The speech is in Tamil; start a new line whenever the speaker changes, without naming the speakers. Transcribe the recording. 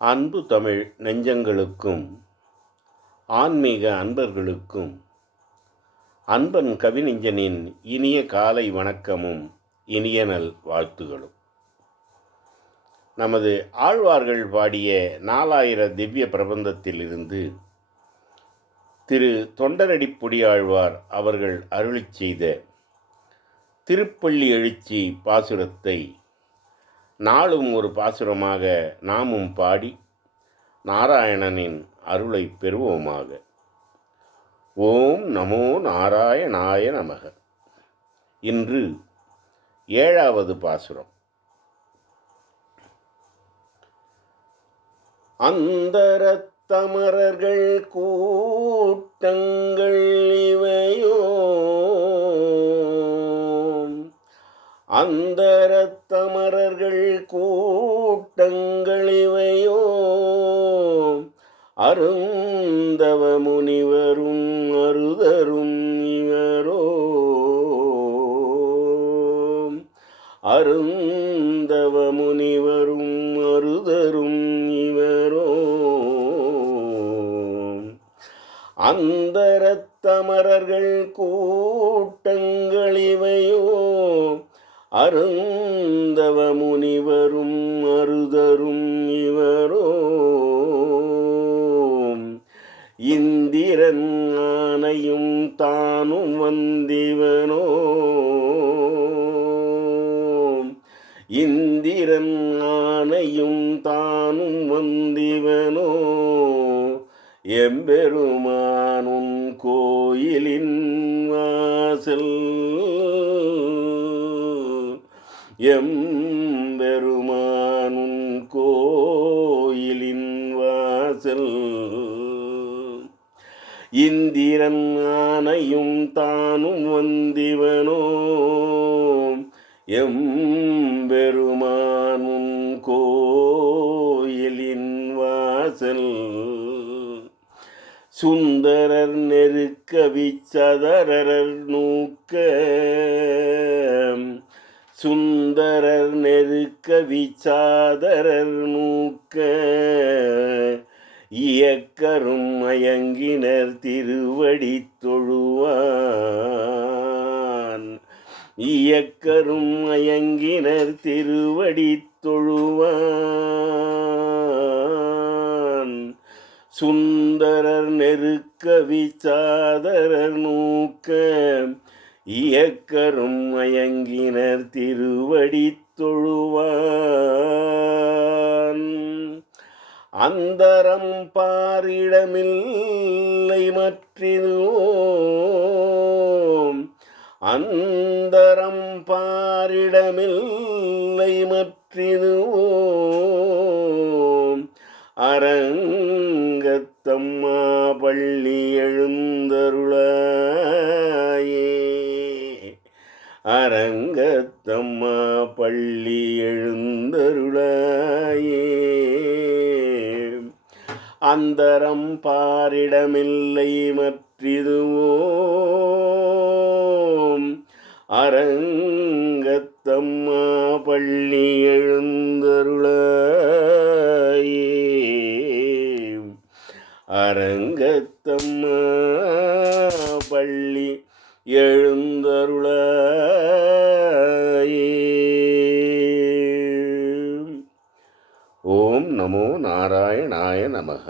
அன்பு தமிழ் நெஞ்சங்களுக்கும் ஆன்மீக அன்பர்களுக்கும் அன்பன் கவிநெஞ்சனின் இனிய காலை வணக்கமும் இனிய நல் வாழ்த்துகளும். நமது ஆழ்வார்கள் பாடிய நாலாயிர திவ்ய பிரபந்தத்திலிருந்து திரு தொண்டரடிப்புடியாழ்வார் அவர்கள் அருளிச் செய்த திருப்பள்ளி எழுச்சி பாசுரத்தை நாளும் ஒரு பாசுரமாக நாமும் பாடி நாராயணனின் அருளை பெறுவோமாக. ஓம் நமோ நாராயணாய நமக. இன்று ஏழாவது பாசுரம். அந்தரத்தமரர்கள் கூட்டங்கள் இவையோ அந்தரத்தமரர்கள் கூட்டங்கள் இவையோ அருந்தவ முனிவரும் அருதரும் இவரோ அருந்தவ முனிவரும் அருதரும் இவரோ அந்தரத்தமரர்கள் கூட்டங்கள் இவையோ அருந்தவ முனிவரும் அருதரும் இவரோ. இந்திரன் ஆனையும் தானும் வந்திவனோ. இந்திரன் ஆனையும் தானும் வந்திவனோ. எம்பெருமானும் கோயிலின் வாசல். எம்பெருமானும் கோயிலின் வாசல். இந்திரன் ஆனையும் தானும் வந்திவனோ. எம்பெருமானும் கோயிலின் வாசல். சுந்தரர் நெருக்க விச்சதரர் நூக்க. சுந்தரர் நெருக்க விச்சாதரர் நூக்க இயக்கரும் மயங்கினர் திருவடி தொழுவான். இயக்கரும் மயங்கினர் திருவடி தொழுவான். சுந்தரர் நெருக்க விச்சாதரர் நூக்க இயக்கரும் மயங்கினர் திருவடி தொழுவான். அந்தரம் பாரிடமில்லை மற்றினோம். அந்தரம் பாரிடமில்லை மற்றினுவோம் அரங்கத்தம்மா பள்ளி எழுந்தருள் அந்தரம் பாரிடமில்லை மற்றிதுவோம். அரங்கத்தம்மா பள்ளி எழுந்தருளாயே. அரங்கத்தம்மா பள்ளி எழுந்தருளாயே. நமோ நாராயணாய நமக